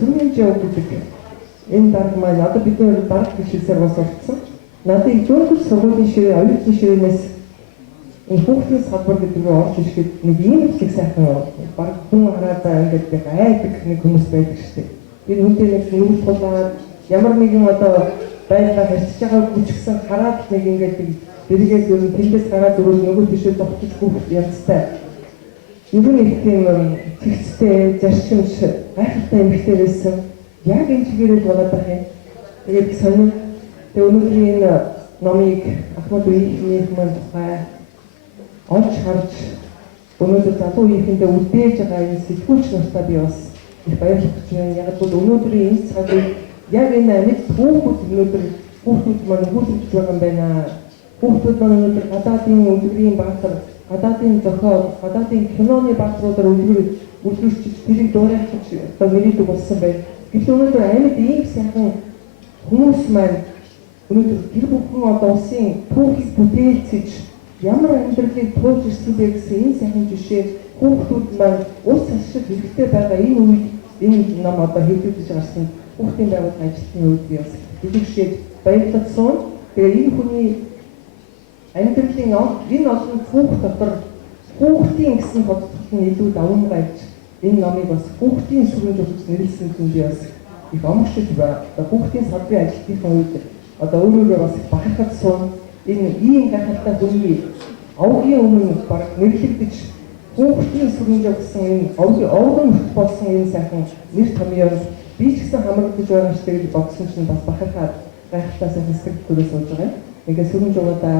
сүрэн жоо гэдэг энэ дарга маань одоо бидний дарга гişсээр бас орсон. Надад дөрөв сургуулийн ширээ, оюутны ширээнээс энэ хүүхдийн салбар гэдэг рүү орж ирэхэд нэг ийм их сайхан баг хүн хараад ингээд айдаг нэг хүмүүс байдаг шүү дээ. Энэ үнтэй нэг нүд тулаад ямар нэгэн одоо байлгаа хэрчж байгаа хүчгсэн хараад нэг ингээд эргээд өрн тэндээс гараад өрөө нөгөө тишээ зогтож бүх янзтай. Ер нь их тийм тэгцтэй, зарчимч, гайхалтай эмэгтэй байсан. Яг энэ чигээрээ болоод байх юм. Тэгээд сонир тэг өнөөдрийн энэ номыг Ахмад үеийнхний хүмүүс тухай олж харж өнөөдөр залуу үеийнхэндээ үлдээж байгаа энэ сэтгүүлч нартаа би бас их баярлах гэж байна. Яг бол өнөөдрийн энэ цагийг яг энэ амьд хүүхдүүд өнөөдөр хүүхдүүд маань хөгжиж байгаа юм байна. Хүүхдүүд маань өнөөдөр гадаадын өдрийн баатар, гадаадын зохиол, гадаадын киноны баатруудаар үлгэрчиж тэрийг дуурайхаж одоо мэрийдэг болсон байна. Гэвч өнөөдөр амьд ийм сайхан хүмүүс маань өнөөдөр тэр бүхэн одоо улсын түүхийг бүтээлцэж ямар амьдралыг туулж ирсэн бэ гэсэн энэ сайхан жишээ хүүхдүүд маань ус ашиг хэрэгтэй байгаа энэ үед энэ ном одоо хэвлэгдэж гарсан хүүхдийн байгууллагын ажилтны үед би бас жишээд баярлалсан. Тэгээ энэ хүний амьдралын энэ олон хүүхд дотор хүүхдийн гэсэн бодлого нь илүү даван байж энэ номыг бас хүүхдийн сүрэн жуулч нэрлсэн юм би бас их омгшиж байна. Хүүхдийн салбарын ажилтны үед одоо өөрөөрөө бас бахархаж суун энэ ийм гайхалтай хүний овгийн өмнө баг нэрлэгдэж хүүхдийн сүрэн жуулсан энэ овгын болсон энэ сайхан нэр томьёо би ч гэсэн хамрагдаж байгаа шүү гэж бодсон чинь бас бахархаад гайхалтай сайхан сэтгэл төрөөс сууж байгаа. Ингээд сүрэн жуулаа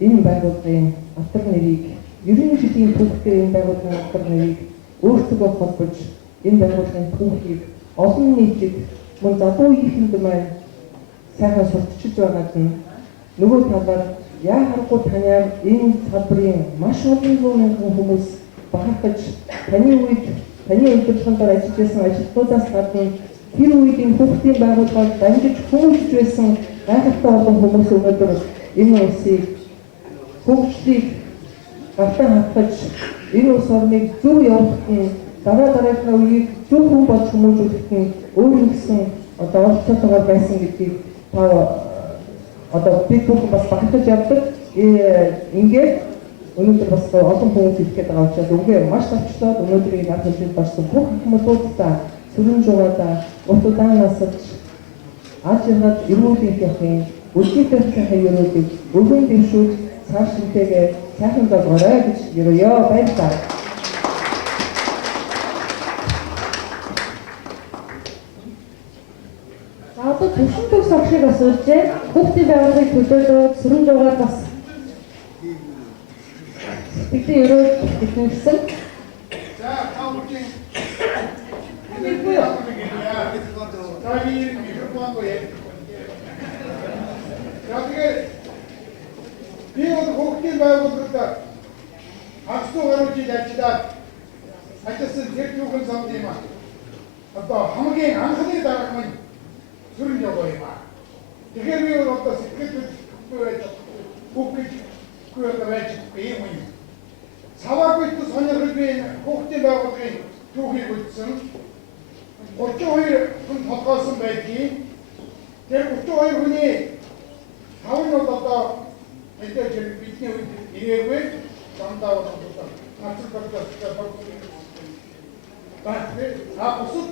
энэ байгууллагын автар нэрийг ерөнхий жилийн түүхтэй энэ байгууллагын автар нэрийг өөртөө холбож энэ байгууллагын түүхийг олон нийтэд мөн залуу үеийнхэнд маань сайхан сурталчилж байгаад нь нөгөө талаар яа харахгүй таниар энэ салбарын маш олон мянган хүмүүс бахархаж таны удирдлагаар ажиллаж байсан ажилтнуудаас гадна тэр үед энэ хүүхдийн байгууллагад дамжиж хүмүүжж байсан гайхалтай олон хүмүүс өнөөдөр энэ улсыг хөгжлийг гартаа хатгаж энэ улс орныг зөв явуулахад нь дараагийн үеийг зөв хүн болж хүмүүжүүлэхэд нь өөрийн гэсэн одоо оролцоотойгоор байсан гэдгийг та одоо бид бүхэн бас багтаж явдаг. Ингээд өнөөдөр бас олон хүмүүс хэлгээд байгаа учраас үгээ маш тавчлаад өнөөдрийн над хэлбэрт барсан бүх хүмүүстээ сүрэн жуугаадаа утудаанаас аж аргад эрүүлэнхээ үлдээтэй хаяөрөөдийг өвгөн дэвшүүл цааш шинтэйгээ сайхан долгоорой гэж ёо баярлалаа. Одоо төвшин төгс огшиг асуужээ. Хүүхдийн байгууллагыг төлөөлөөд сүрэн жуугаад бас бидний өрөө ихнэсэн. За таамагийн би хүүхдийн байгууллагад хагас гаруй жил ажиллаад ажилласан тэр түүхэн замд юм аа. Одоо хамгийн анхны дарга маань сүрэн жоо юм аа. Тэгэхээр би одоо сэтгэл хүүхдийн байж юм юм. Саваагүйт сонирхол би хүүхдийн байгууллагын түүхийг үзсэн. 32 хүн толгойсон байдгийг. Тэр 32 хүний 5 нь одоо мэдээж бидний үед ирээгүй замдаа болоод нацрал болчихсон байна. Бусад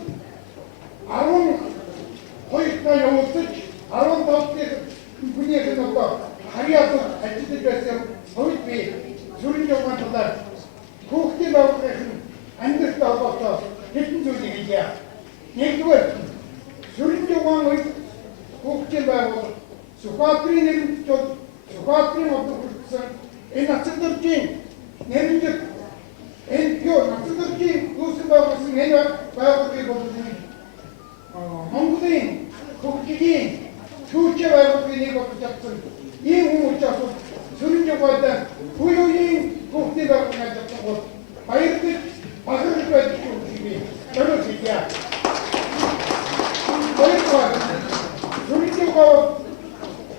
12 та явуулж 15 хүний одоо харьяат ажиллаж байсан хувьд би сүрэн жуугаан талаар хүүхдийн байгууллагын амьдралтай холбоотой хэдэн зүйлийг хэлье. Нэгдүгээр сүрэн жуугаан үед хүүхдийн байгууллага Сүхбаатарын нэрмж Сүхбаатарын одод хүрсэн энэ нацралын нэрмжид энэ нацралын үүсгэн байгуулсан энэ байгууллагыг боловсон Монголын хүүхдийн түүхий байгууллагын нэг болж авсан ийм хүмүүс учраас сүрэн жуугаадаа хүүхдийн байгууллагын ажиллагчид баярлаж бахархаж байдаг юм би зөвлөж хэлье. Баярлалаа. Сүрэн жуугаа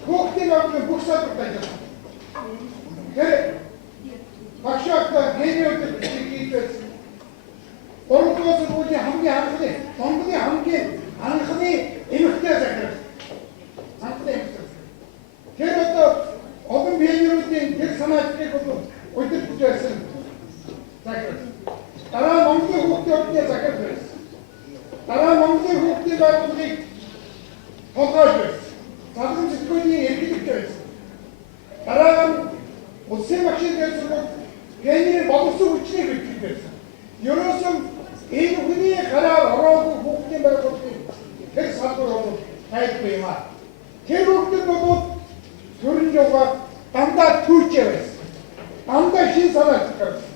хүүхдийн байгууллагын бүх салбарт ажилласан. Тэр багшаатаа генеотик хийгээд 3 дугаар сургуулийн хамгийн анхны Монголын хамгийн хамгийн анхны эмэгтэй захирал. Анхны эмэгтэй. Тэр одоо олон биенерүүдийн тэр санаачлалыг бол удирдах байсан захирал. Дараа Монголын хүүхдийн ордны захирал байсан. Дараа Монголын хүүхдийн байгууллагыг толгойж байсан. Залгамж сэтгүүлийн эрхлэгч байсан. Дараа нь улсын багшийн байсан бол генерал боловсон хүчний бэлтгэл байсан. Ерөөсөн энэ хүний гараар ороогүй хүүхдийн байгууллагын тэр салбар бол тайлбар юм аа. Тэр хүүхдэд бол төрөн жугаар дандаа түүчээ байсан. Дандаа шин санаач гарсан.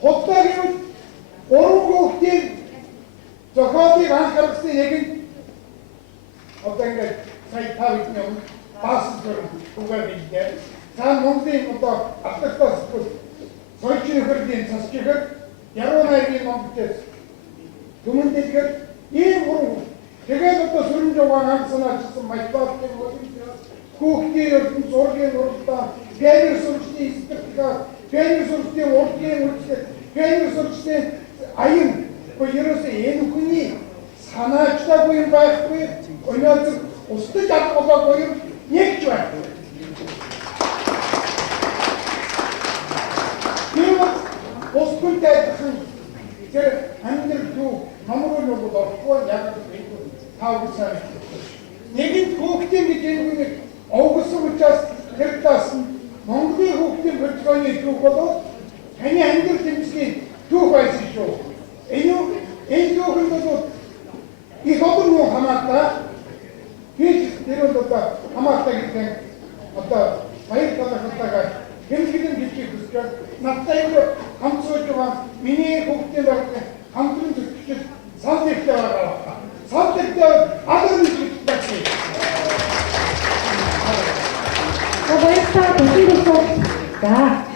Хоттой гэвэл гурван хүүхдийн зохиолыг анхаарсан яг нь одоо ингээд сая тавны өмнө баасан төрөн үгээр хэлдэг. Цаан Монголын одоо автогтоос сойчны хөрлийн цасчихэд яруу найргийн Монголд түмэн дэлгэр ийм гурван тэгээд одоо сүрэн жугаар анхсанаачсан математикийн хүүхдийн ертөнц зургийн уралдаан генер сурчны институтаар генер сурчны урлагийн үйлчлэл генер сурчны аян ерөөсөө энэ хүний санаачлаагүй юм байхгүй өнөөдөр устдаж авахгүй юм нэгч байхгүй. Тийм устдаж айдхан тэр амьдрал дүү намруу нөгөө дорхгүй яг таавар сайн. Нэгэнт хүүхдийн гэж энэ хүний овгосон учраас тэр тас Монголын хүүхдийн хөтөлбөрийн түүх болоод таны амьдрал тэмцлийн түүх байсан шүү. Энэ түүхэнд бол их олон нөө хамаатаа хийж тэр одоо хамаатаа гэдэг одоо баяр талхалтайгаар хэмжигэн бичиг хүсчээр надтай хамтсууж байгаа миний хүүхдийн байгууллагын хамтран зөвчөж сал дэвтэр байгаа. Сал дэвтэр алан бичигдсэн. баярлалаа төсөөлсөн. За.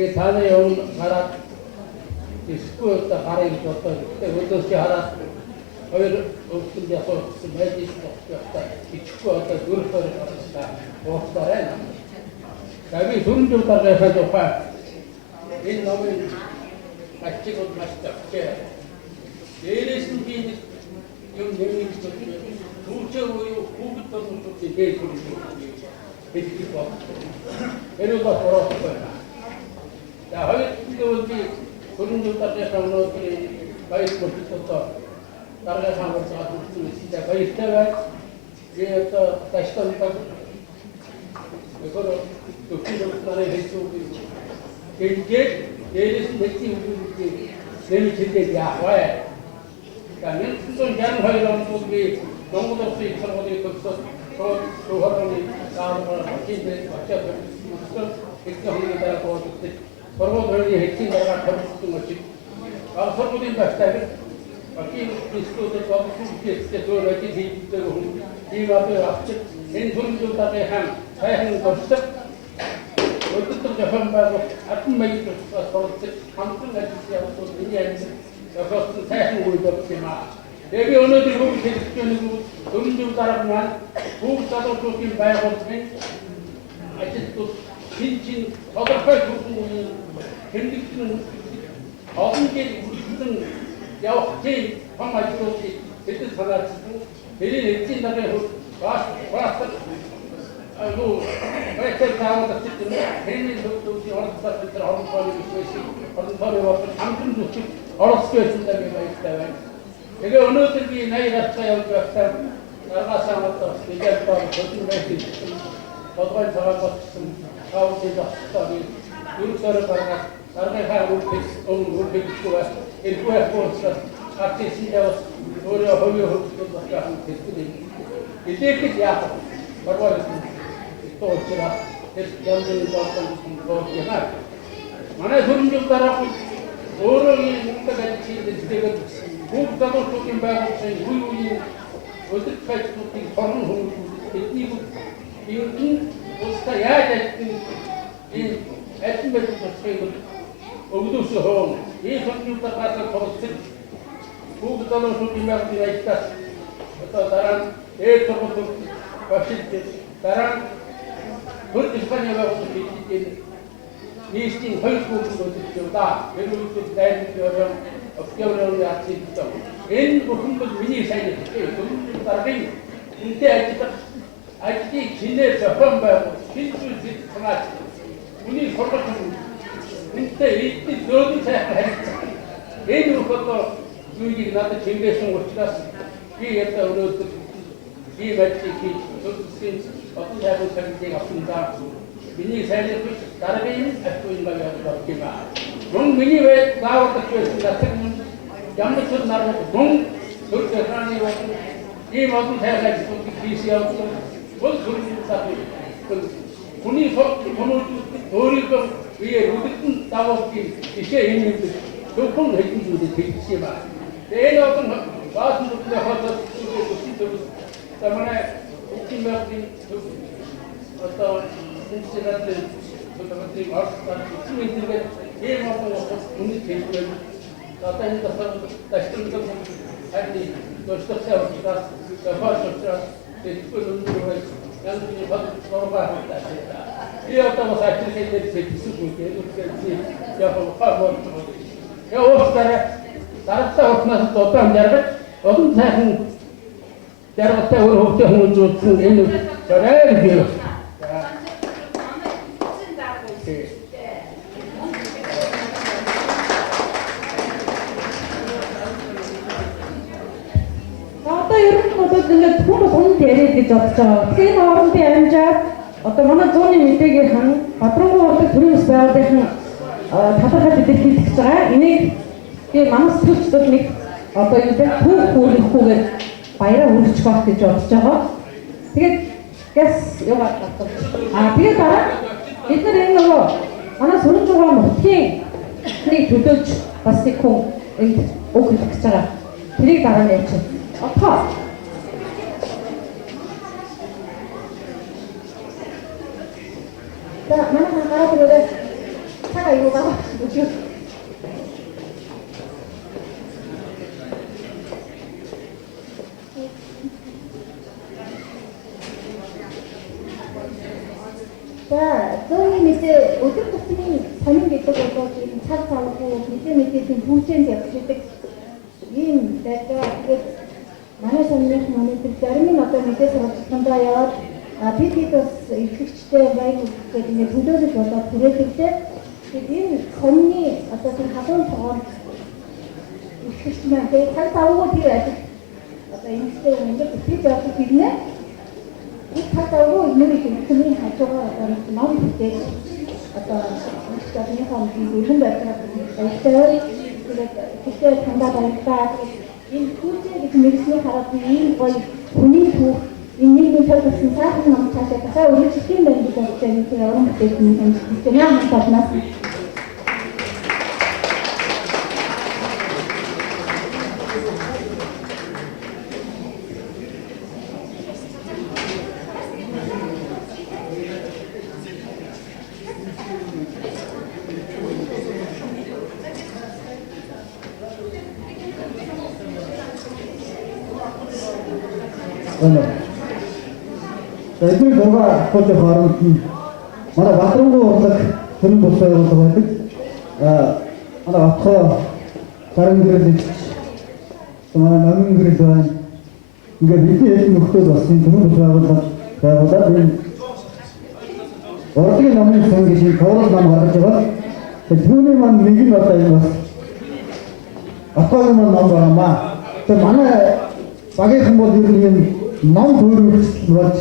이 단에 온 가라 이 스쿠였다 가라 이 줬다 그때 어떻게 하라 어이를 없는데 hold 매지 없다 이 축구 어떤 누르서를 받았다 없다래 나비 돈 줬다 해서 봐 이 놈이 같이 곧 맛있다 그래 예리신 게 영영이 두째로 후부터 좀 되게 좀 이렇게 봐 에르가 돌아올 거야. 자, 하이트들이 고등교과대 상로들이 바이스 못했어. 다른 상로가 무슨 진짜 바이스 때문에 이게 또 다시 또 이거를 또 기록단에 해주고 이게 예리스 맥지 우리 내리 제대야 와야. 그러니까 무슨 장 화이랑 우리 농구도 없이 서로들이 거기서 또 하루니 다음으로 바뀌는데 맞춰서 이렇게 하는 게 따라 또 서로들이 핵심자가 결국은 것이 서로들이 başlayır. Bakayım İskoçya Türkiye'de doğru gidip iyi vardı yaptık. En sonunda hem sayhanın koştuk. Ötürü hem bazı atmayı soruştuk. Hamdın acısı yaptık. Dünyaydı. Yaklaşık sayhanın koyduk sema. Evi onu da bu seçtiğini bu döndüğü tarafından bu kadar çok bir bayağı olsun. Açık tut. Çin 어떻게 그분이 견디는 어딘지 무슨 야옥제 방마지도 그때 살았고 내리 내진다에 와서 아이고 그때 다음부터 sitten 괜히 또 어렸을 때 어른들이 있었지 어른들이 와서 잠깐 좀 어렸을 때 준다고 했다가 이게 어느 때기 나이 갔어요 그랬다 나가서 왔다 이제 또 거기 내지 어떤 사람 같은 가운데서 저기 유럽서를 받아 다른 하고 온 백수가 일부에 보았어 같이 신경 우리 허위 헛것도 한 백수들이 이때 그야 바로 또 어쩌라 연주를 어떤 거기나 만에 소름 좀 따라고 오르기 끝까지 되게 국가도 조금 봐고 우유이 어디까지 또 서른 후 이거 우스타 야자 이 애트메트 스페인 өгдөөсөө ийм сонирхолтой газар тогтсон бүгдөө шүтмээр дийгтас одоо дараа нь тогтсон багшид дараа хөл Испани байгууллагын хэлтийн нийтийн хөлбөмбөг үзүүлэлтүүд ерөнхийдөө дайрын октябрын ачаалтаа энэ бүхэн бол миний сайн хэлээ. Дараагийн үнэтэй ажлыг чинээ зохион байгуул шинжлэх ухаанаар миний сургууль үнэтэй эдний зөөлөн сайхан харилцаа. Энэ бүхэн юуийг надад чингээсэн учраас би ята өнөөдөр ийм ажлыг хийж зөвхөн одоо яг үеийг авсандаа миний сайныг дараагийн ажлын байгууллага юм аа. Мөн миний вэ заавал гэсэн насаг ямар ч нарны мөн зөвхөн ийм олон сайхан ажлыг хийж явуулсан бол зөвхөн саби хүний өөрийгөө бие үдгэн давуулсан жишээ юм зөвхөн хэдэн зүйлийг хэлсэн юм аа. Энэ олон баасан бүхний хотод тамана итимбэрдин одоо институтын фотографи арт институтын ийм олон үнэт хэлбэр одоо энэ тасалбар хайрны дөрөвсөөр учраас зафаачаас тэтгэл өндөр янзын бодлогоо хатаа. И одоо бас ажлын дээр хэсэг үүтэй яг хаваа. Я уустараа дараатай утнаас удаан жаргаж олон сайхан жаргалтай өөр хөвтэй хүмүүс үзсэн энэ зарай гэж. Одоо ер нь бол ингээд хүмүүс хүнд яриад гэж бодож байгаа. Тэгэхээр энэ хоорондын амжаад одоо манай зууны мэдээгээр хан Бадрангүй болдог төрийн ус байгууллагын талархал илэрхийлж гэж байгаа. Энийг би манай сэтгүүлчдод нэг одоо юу гэдэг түүх үүрхгүйгээр баяраа үргэлжлэх байх гэж бодож байгаа. Тэгээд гэс яваад тэгээд дараа бид нар энэ нөгөө манай сүрэн зургийн нутгийн нэг төлөөлж бас нэг хүн энд үг хэлэх гэж байгаа. Тэрийг дараа нь ярьчих. Отоо. За манай хараад ирээ. Цаа юу байгаа вэ? За, зүүнний мэдээ өдөр тутмын сонин гэдэг бол энэ цаг цавгүй мэдээний түүчэнд явж идэг ийм байдаг. Тэгээд манай сонирхол монитор зарим нь одоо мэдээ сургалтандаа яваад бид бас эрхлэгчтэй байг гэдэг ингээд төлөөлөж болоод түрээдэгтэй. Тэгээд энэ сонины одоо тэр халуун тоогоор эрхлэгч маань тэгээд цаг цавгүй тэр ажил одоо эмэгтэй ингээд бид явах гинэ. 이 타다고 이놈이 그들이 가져가 마음 그때 어떤 자신의 삶이 이런 것들을 그때 장담할까 이 투지의 금액이 가라비 거의 본인 두 인민군 철거신 사람 너무 자세가 우리 지킨 밴드가 때문에 여러 번 때문에 때문에 한번 받았습니다. эдгээр дурга ахуйч хооронд нь манай Бадрангүй урлаг төрийн бус байгууллага байдаг. Манай отхоо сарын гэрэл манай намын гэрэл байна. Ингээд бидний хэдэн нөхдөд бас энэ төрийн бус байгууллага байгуулаад энэ урлагийн намын сан гэж товрол нам гаргаж байгаа. Түүний маань нэг нь одоо энэ бас отхоогийн маань нам байгаамаа. Тэгээ манай багийнхан бол ер нь юм ном төрөлжил болж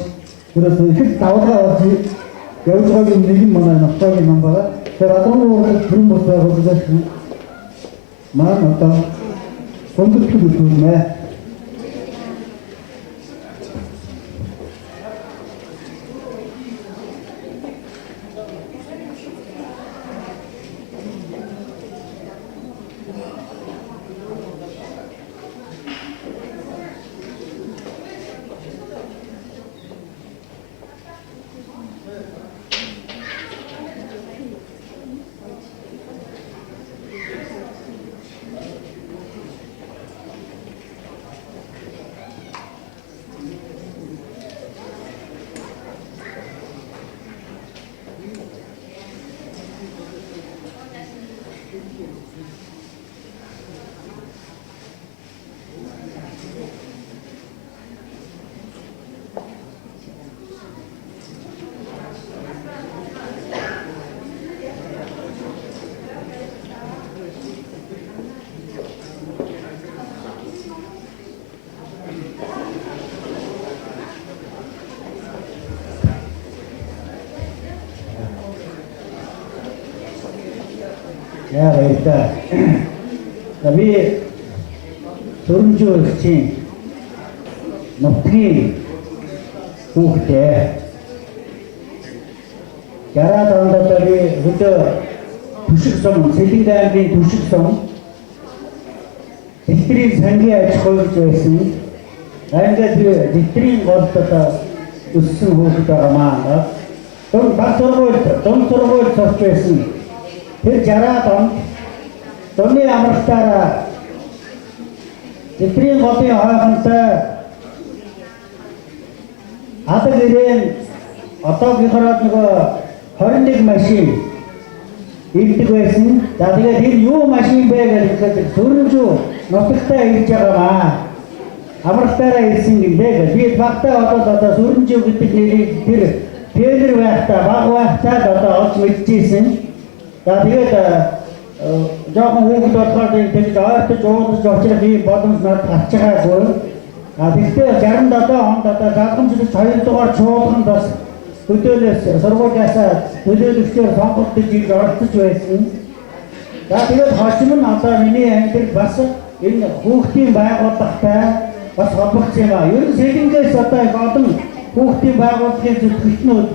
ерөөсөө их давлгаа болж явж байгаагийн нэг нь манай Ноцогийн ном байгаа. Тэр Бадрангүй урлаг төрийн бус байгууллагаас маань одоо хүндэтгэл үзүүлнэ. Яа баярлалаа. За би Сүрэнжүүрчийн нутгийн хүүхдээ 60-аад онд би хөдөө Түшиг сум, Сэлэнг аймгийн Түшиг сум дэвтрийн сангийн аж ахуйч байсан. Ангид би дэвтрийн голд өссөн хүүхэд байгаамаа. Дунд сургуульд сурч байсан. Тэр 60-аад онд Донны амралтаараа дэвтрийн голын хойхонтой алга ирээн одоогийнхороо нөгөө 21 машин ирдэг байсан. За тэгээд энэ юу машин бэ гэхэд Сүрэнжүү нутагтаа ирж байгаамаа. Амралтаараа ирсэн юм бэ. Би багтаа одоо Сүрэнжүү гэдэг нэрийг тэр Пэлэр байхдаа баг байхдаа одоо олж мэдчихсэн. За тэгээд жоохон хүүхэд болохоор тэгээд ойртож уудаж очих ийм боломж надад гарч байгаагүй. Тэгвэл 67 онд одоо залгамжлалт 2 дугаар чуулганд бас хөдөөлөөс сургуулиасаа төлөөлөгчөөр сонголтож иж оролцож байсан. За тэгээд хожим нь одоо миний амьдрал бас энэ хүүхдийн байгууллагатай бас холбогдсон юм аа. Ер нь Сэлэнгээс одоо их олон хүүхдийн байгууллагын зөвлөгчнүүд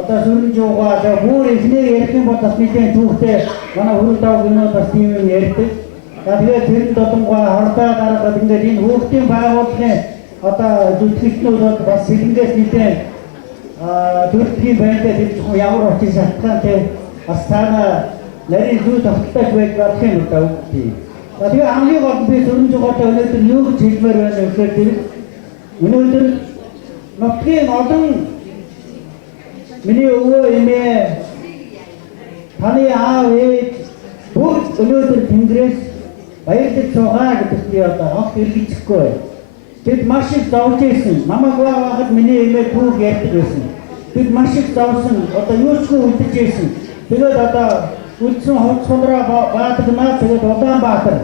одоо Сүрэнжүүгаа бүр эхнэр ярих юм бол бас нэгэн түүхтэй манай хөрөлдөө гинөө бас тийм юм ярьдаг. За тэгээд тэр додонгоо хордоо гаргаад ингээд энэ хүүхдийн байгууллагын одоо зөвлөгчнүүд бас Сэлэнгээс нэгэн төрөлхийн байдлаар тэр зөвхөн ямар очиж шалтгаантай бас цаана нарийн зүй тогтолцож байж болох юм даа үгүй. За тэгээ хамгийн гол би Сүрэнжүүгаатай өнөөдөр юу гэж хэлмээр байна гэхээр тэр өнөөдөр нутгийн олон миний өвөө эмээ таны аав ээж бүгд өнөөдөр Тэнгэрээс баярлаж байгаа гэдэгт би одоо огт эргэлзэхгүй. Тэд маш их зовж ирсэн. Намайг байгаад миний эмээ түүх ярьдаг байсан. Тэд маш их зовсон. Одоо юучгүй үлдэж ирсэн. Тэгээд одоо үлдсэн хувцсанараа баатагнаа тэгээд Улаанбаатар.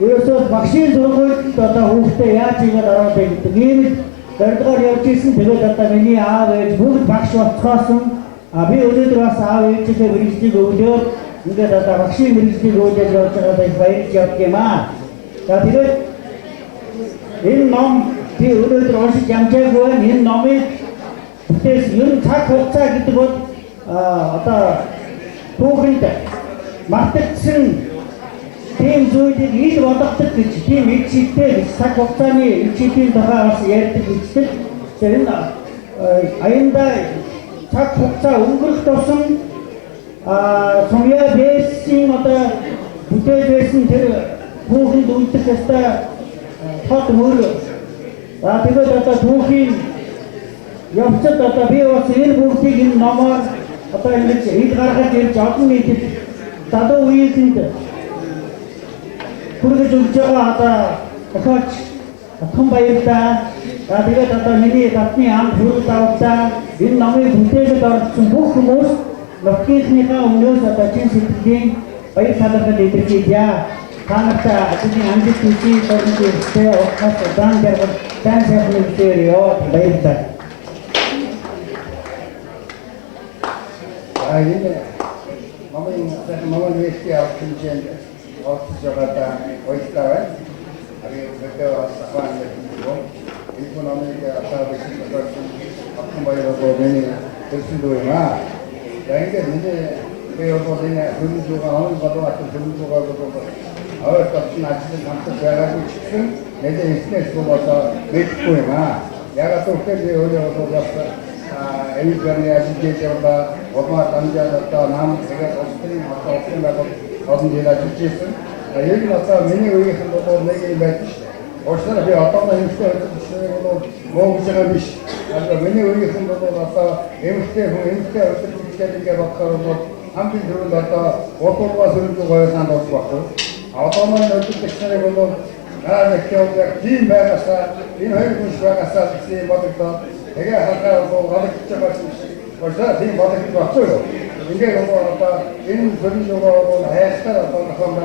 Ерөөсөө багшийн сургуульд одоо хүүхдээ яаж игээд ороод байдаг. Ийм зорилгоор явж ирсэн. Тэгээд одоо миний аав ээж бүгд багш болцгоосон. Би өнөөдөр бас аав ээжийнхээ мэргэжлийг өглөөд ингээд одоо багшийн мэргэжлийг өглөөд явж байгаадаа их баярлж явдаг юм аа. За тэгээд энэ ном би өнөөдөр уншиж амжаагүй байна. Энэ номыг бүтээс ер нь цаг хугацаа гэдэг бол одоо түүхэнд мартагдсан тийм зүйлийг ил болгодог гэж тийм их шийдтэй цаг хугацааны шийдийн тухай бас ярьдаг гэжтэй. Тэр энэ аяндаа цаг хугацаа өнгөрөх тусам Сумья Бэсийн одоо бүтээл байсан тэр түүхэнд үлдэх ёстой хот мөр. Тэгээд одоо түүхийн явцад одоо би бас энэ бүгдийг энэ номоор одоо ингэж ил гаргаж ирж олон нийтэд залуу үеийнхэнд хүргэж өгч байгаа одоо охооч атхан баярлалаа. Тэгээд одоо миний татны ам хүрэл давтаа энэ номыг бүтээлд орсон бүх хүмүүс нутгийнхныхаа өмнөөс одоо чин сэтгэлийн баяр талархал илэрхийлье. Та нартай ажлын амжилт хүсье. Төвөнд ирсээ ухаас удаан жаргал дан сайхан үлдээе. Баярлалаа. Энэ намын вэсти авчинжэн орчиж байгаа ойлтаа байна. Тэгээд асаан гэдэг энэ намыг асаабис гэсэн ахын баяраа миний төлсөн дөрмаа. Тэгээд энэ 배워보니 금주가 어느 것도 같은 금주가 그러고 어떤 아침에 잠깐 자가지고 싶은 내가 있을 수고서 메트고이나 내가 또 그때 어려워서 봤어. 애기들이 아직 제가 엄마 남자였다 남 제가 어떻게 왔다 없으라고 어떤 데가 죽지했어. 여기 왔다 미니 우리 한 것도 내게 맺지. 어디서 비 어떤 거 힘쓰고 있어도 뭐 제가 미시. 아까 미니 우리 한 것도 왔다 MST 어떻게 되는 게 막하고 한편 들은 갔다 어떤 것을 좀 거기서 안 얻고 왔고 어떤 건 어떻게 tekst에 보고 나를 겨우가 긴 배가서 이 회의 군수가서 이 뭐부터 되게 하다고 가서 직접 같이 벌써 이 뭐부터 왔어요. 이게 너무 아까 인 소리로고 나야스다 어떤 것만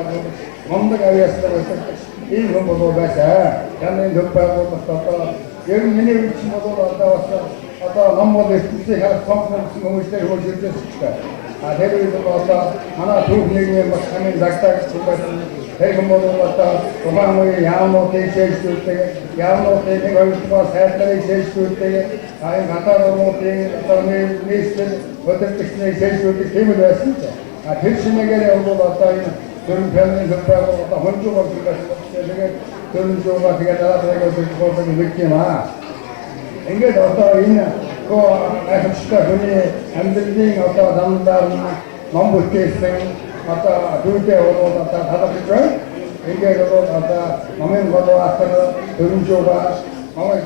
뭔가 위해서도 이 뭐도 가서 가면 높아고 또 여기 미니 친구도 왔다 왔어. 아까 넘어도 그때 가 컴퓨터 쓰고 있을 때 대리도 왔다 하나 두개에 막 하면 낙딱 주거든 대금 모두 왔다 도망을 야모 대체했을 때 야모 대체 걸고 살살이 제시할 때 아예 갖다 놓고 어떤 리스트 어떤 뜻이 제시할 때 대부분 했습니다. 대신에게 오고 왔다 그런 변을 접하고 왔다 혼주가 그렇게 그런 조가 되게 나타나고 그것을 느끼마 이게 어떤 있냐 그 아쉽다 그니 안들링 어떤 남다 너무 깨생 어떤 두대 오고 왔다 다다죠 이게 그거 어떤 몸에 거도 왔다 그런 조가 몸에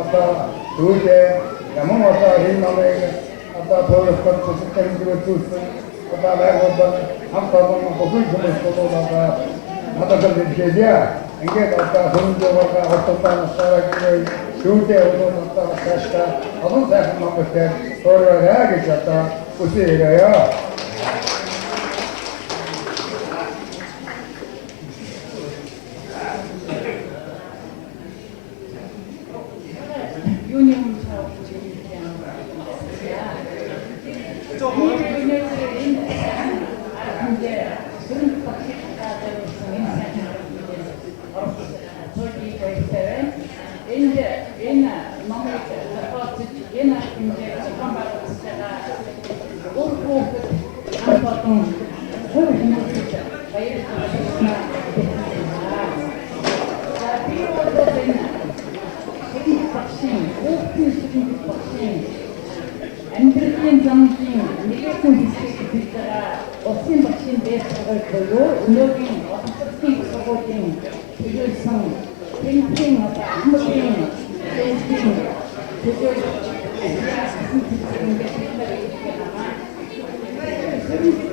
어떤 두대 야몽 어떤 이 몸에 어떤 더럽고 수습된 그런 주스 어떤 내가 한번 보고 좀 왔다 다다들 얘기야 이게 어떤 그런 조가 어떤 사람이 두대 오고 왔다 다시다 어떤 사람 먹을 때 돌아가야겠다 보세요. Амьдралын замын нэгэн хэсгийг битэрэ осын багшийн дэсгэр болоо өнөөгийн олонцгийн сургуулийн төлөөлсөн тэнцэн одоо хамгийн тэнцэн төлөөлсөн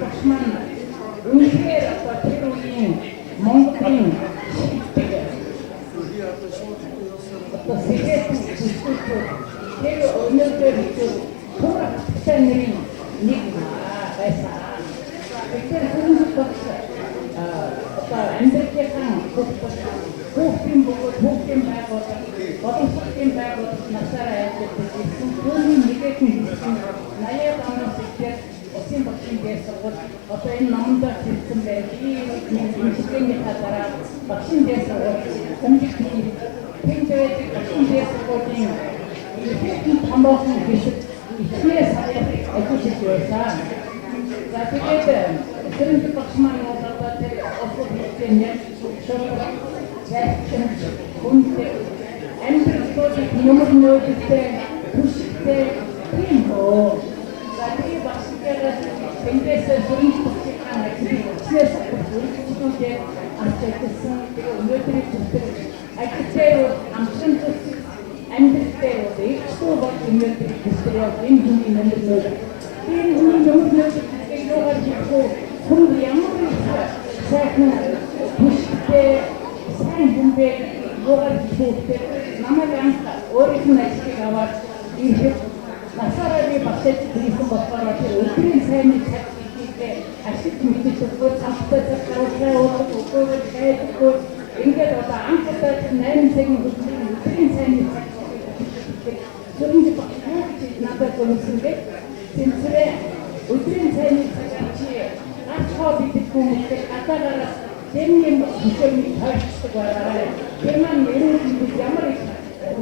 багшман үнэхээр одоо тэр үеийн Монголын одоо сэгэт тэр өнөөдөр Тэнэрийн нэг байсан. Тэгэхээр хүмүүс одоо амьдралын хүүхдийн хүүхдийн байгууллага, боловсролын байгууллага насаараа ажилладаг гэсэн түүний нэгэн хэсэг 80-аад оноос эхлээд усын багшийн дэс сургууль одоо энэ номонд хэлсэн байх. Инженерийн дараа багшийн дэс сургууль хүмүүстийн тэнцвэр багшийн дэс сургуулийн томоохон хэсэг Ичнээс ажиж байсан. За тэгээд тэрэн багшмаа одоо тэр офис хийсэн шоур зэвчэн хүнтэй амьдралын нөмөрнөөдтэй хүчтэй юм уу. За тэгээд багшгаа тэндээс сүрэн багшаа ичнээс үргэлжлүүлээ ачаалтсан тэр өнөөдрийн зүтэр ажитай амтрын зүтэр амьдралтай ихтэй бол өнөөдөр хэсгэрээ энэ хүний нэмэрнүүд энэ хүний нэмэрнүүд яагаад гэвэл хүн ямар сайхан хүчтэй сайн хүнтэй яагаад гэвэл намайг өөрийнх нь ажлыг аваад ирэх насаараа би багшаач хийсэн болохоор тэр өдрийн сайн цагтээ ашиг мэдээлэлгүй цаашдаа гаргахаа өгөөд хайдгүй ингээд одоо анхудаа 8 цагийн өдрийн сайн Зөвхөн надад гомсонтэй тэнцвэр өдрийн цайны цагаач гацхоо бидэг хүмүүстэй атагараа зэмний хөшөөний таарчдаг байгаа. Тэрман ерөнхийдөө ямар их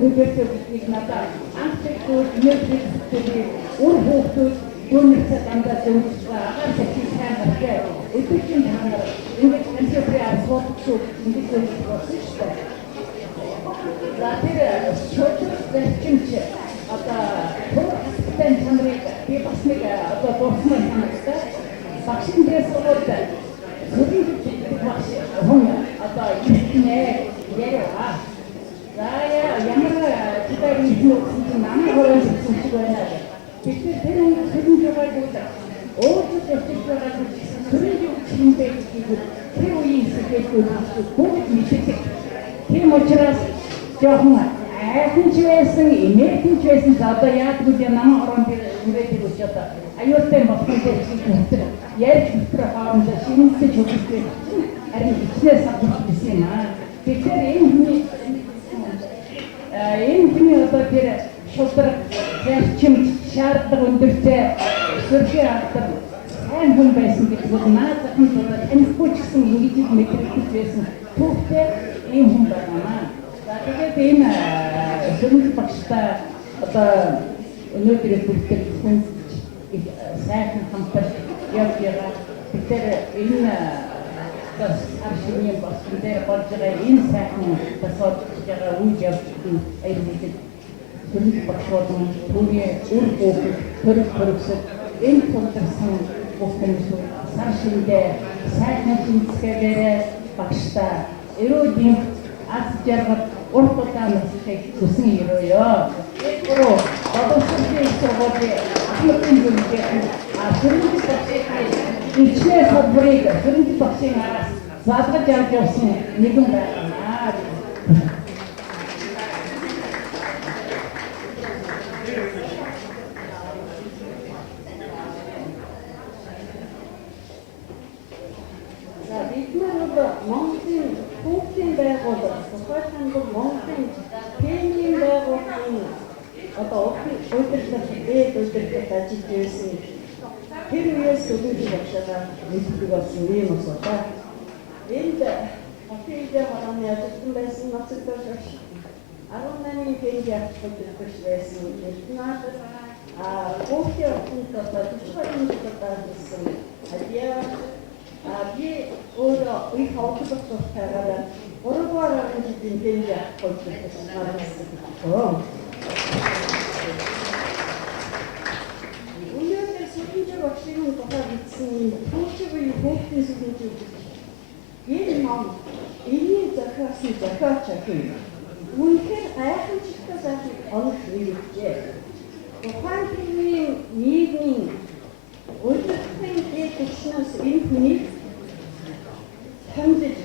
өнөөдөр биднийг надад анхаарал нэмэгдүүлээ. Өөр хүүхдүүд юунаас дандаа зөвлөж агаар сэхий сайн гартай өдөржин танаар ингээд концептрээ асууж ингэж болсон шүү дээ. За тэр шоуч зэчимч одоо тэн чанарыг би бас нэг одоо дурсмаар санагдаа. Багшийн дэс сургуульд зүрийн багш хүн одоо ихнээ яриа. За ямар тэдгээр юм намайг хөрөн зүгт байна. Тэгэхээр тэр жагаад өөрөөр хэлбэл зүрийн хинбэг гэдэг тэр үеийн сэтгэлд бүгд мэддэг. Тийм учраас жоохон айхан ч байсан, инээхэн ч байсан. За одоо яадаг вэ? Намаа орон ирээдэг гэж одоо аюултай болсон гэж ярьж өтөр харамсаа шинэлцэж өгсөн. Харин ихнээс авч ирсэн юм аа. Тэгэхээр энэ хүний одоо тэр шудраг зарчим шаардлага өндөртэй сөргийн алдар сайн хүн байсан гэдэг бол наадхан танихгүй ч гэсэн үгийд мэдрэгдэж байсан. Түүхтэй ийм хүн байна. За тэгээд энэ сөрөг багштай одоо өнөөдрийн бүлтгэл хүн сайхан хамтар явж байгаа. Тэгэхээр энэ бас аршины болсон дээр болж байгаа энэ сайхан тасалж байгаа үйл явдлыг аюулгүй сөрөг багшуудын түүний үр хүүхэд төрөсөд энэ тулгарсан бүхнээс цаашиндээ сайхан шинжилгээгээр багштай эрүүдийн аз жаргал урт удаан настай хүсэн өрөөё. Өөрөөр одоогийн сургуулийн ахмадын зөвлөлийн сөрөг багшийн ичнээ салбарыг сөрөг багшийн араас заалгаж явж явсан нэгэн байна. Монголын хүүхдийн байгууллага, тухайн Монголын пенсийн байгууллагын одоо удирдлагч удирдлагч ажиллаж байсан тэр үеэс сөрөг багшаа мэддэг болсон юм асуулаа. Энд афида харааны ажилтан байсан нацдаг багш 18-ны пенсийн удирдлагч байсан. Эрдэнэт хүүхдийн одоо 40 жилдээ байсан. Адьяа би өөрөө их хавцлах цагаараа 3 дугаар жилийн пенсийн удирдлагч гаргасан. Өнөөдөр сөрөг багшийн тухай бичсэн түүхийг хүүхдийн сөрөг энэ ном энэ захиасан захиач ахын үнэхээр гайхамшигтай сайхан онц нэгжээ. Тухайн фильмийн нийгмийн удирдлагын дэвшнээс энэ хүний хамдж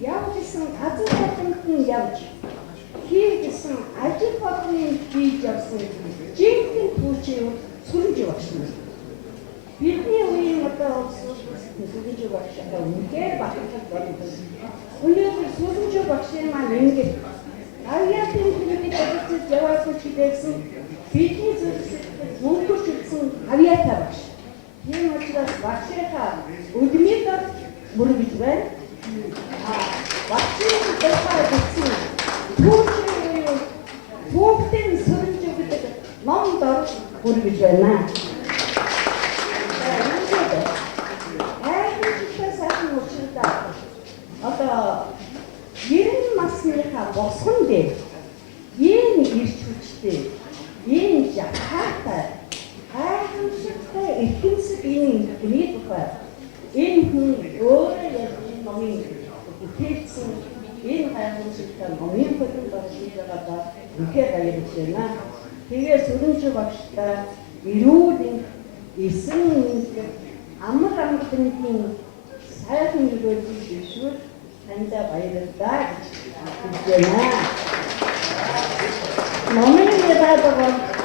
явсан ажил болгонд явж хийсэн ажил болгоныг хийж явсан жинхэнэ түүхийг сүрж явсан. Бидний үеийн одоо сүрж багшаа үнээр багтах болно. Өнөөдөр сүрж багшийн маань ингэж аяатын filmийг ажиллаж яваасан ч гэсэн бидний зөвсөд мөнгөж ütсэн авиатаа багш. Энэ учраас багшийнхаа өдмөд мөрөж байна. Багшийн тухай бичсэн түүхтэн сүрж гэдэг ном дор мөрөж байна. Одоо 90 насныхаа босгон дээр ийм ирч хүчтэй ийм жахаатай гайхамшигтай эрхэмсэг энэ хүний тухай энэ хүн өөрөө яг энэ номын бүтээсэн энэ гайхамшигтай номын хөдөлгөөн болчихж байгаадаа үнхээр баярлж байна. Тэгээ сүрэнж багштай эрүүл эсэн амар амгалангийн сайхан өрөөний бишүүд танда баярлалаа гэж хэлж байна. Номын ядаадаа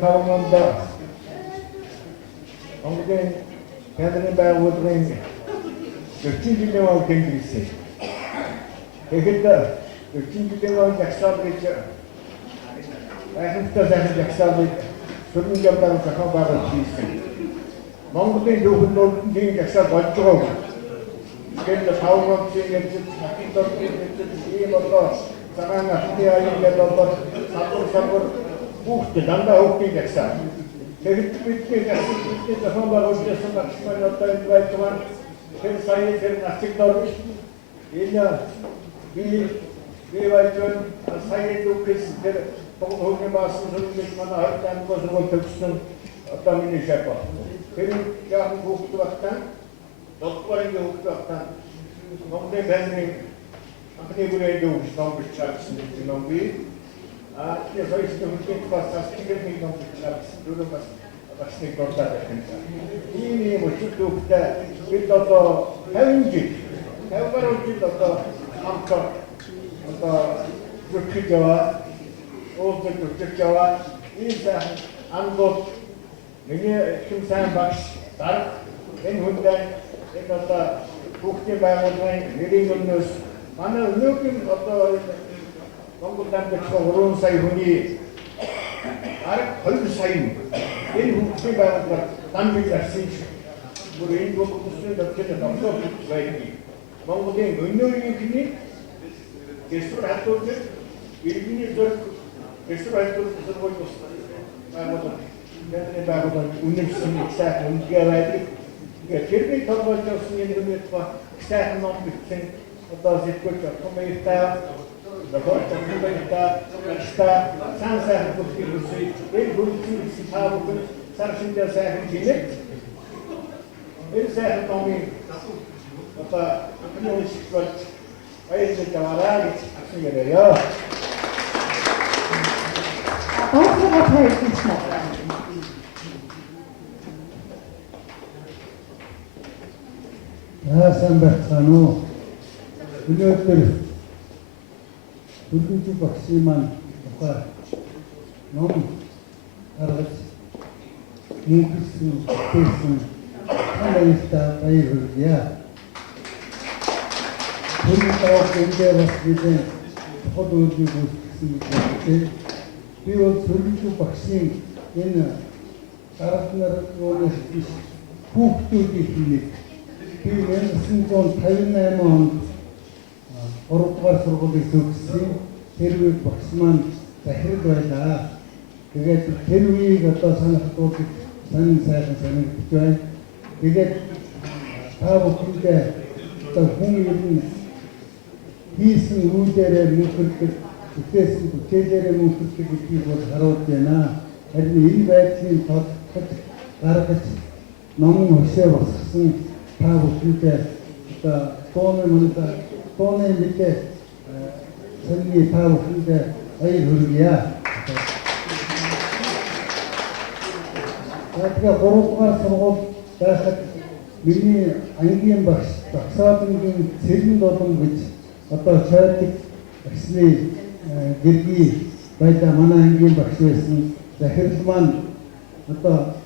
Таванганда Монголын ядрын байгууллагын 40 жилийн өмнө тэмдэглэсэн. Тэгэхэд 40 жилийн өмнө жагсаал гэж гайхамшигтай сайхан жагсаалыг сүрэн явдаар зохион байгуулж хийсэн. Монголын зөвхөн тийм жагсаал болж байгаа. Тэгээд тавангандын ярьж хатындорын ийм одоо цагаан ахны аян гэдэг салбар хүүхдээ дандаа хүүхдийн жагсаал. Тэгэхээр бидний жагсаалын зохион байгуулсан багшман одоо энэ байсан. Тэр сая тэр нацгдор энэ би вайжон сая дүүкс тэр бүгд маасан зүйл манай хартан гол төгсөн одоо миний шапа. Тэр яг хүүхд багтаа докторын хүүхд багтаа Монголын байнгын анхны бүрээ дүүс ном бичсэн ном би. Я зависит от того, что вас стигер не дом, дурно вас багшныг дурдаад байх юм. Ийм өчиг төвхтэй бид одоо 50 жил 50 гаруй жил одоо хамт одоо зүтгэж яваа, уулзаж зүтгэж яваа ийм сайхан ангууд миний хэм сайн багш дарга энэ хүндээ энэ одоо хүүхдийн байгууллагын нэрийн өмнөөс манай өнөөгийн одоо Монгол дамжлагч 3 сая хүний арга 2 сая энэ хүүхдийн байгууллага дамжиж авсан бүр энэ бүхний дэвтэрт номлол байдаг. Монголын өнөөгийн гэсвэр хатууд иргэний зөв гэсвэр хатууд зөвхөн байгууллага энэ байгууллага үнэмшсэн сайхан үнгээ байдаг. Тэрний толгойд явсан энэ хүмүүс ба сайхан ном бичсэн одоо зэтгэж комментаа санаа бүхий бүсий энэ бүхий таавал саршинтэй сайхан хийнэ. Энэ сайхан номын одоо энэ шигвал аяжтай тавараа гэж асууж яриа. Ааха хайрцсан. Сайн байцгаана уу. Өнөөдөр Бүрдүүлж багшийн маань тухай ном гаргаж нэгдсэн баяртай баяр хүргье. Бүрдүүлж эндээ бас бидэн хот үйлдвэр үүсгэсэн гэдэг. Би бол Бүрдүүлж багшийн энэ гаргахнаар юунаас биш хүүхдүүдийн хийнэ. Би 1958 онд 3 дугаар сургуулийг төгссөн. Тэр үед багш маань захирал байлаа. Тэгээд тэр үеийг одоо санахгүйг санин сайхан санагдаж байна. Тэгээд та бүхэндээ одоо хүн ер нь хийсэн үйлдээрээ мөнхөрдөг, бүтээсэн бүтээлээрээ мөнхөрдөг гэдгийг бол харуулж байна. Харин энэ байдлын тодтол гаргаж номын хөшөө босгосон та бүхэндээ одоо тооны мэдээ саний та бүхэндээ баяр хүргье. Тэгэхээр 3 дугаар сургууль байхад миний ангийн багш Багсаадынгийн Цэрэн Дулам гэж одоо чойдог багшны гэргий байлаа. Манай ангийн багш байсан. Захирал маань одоо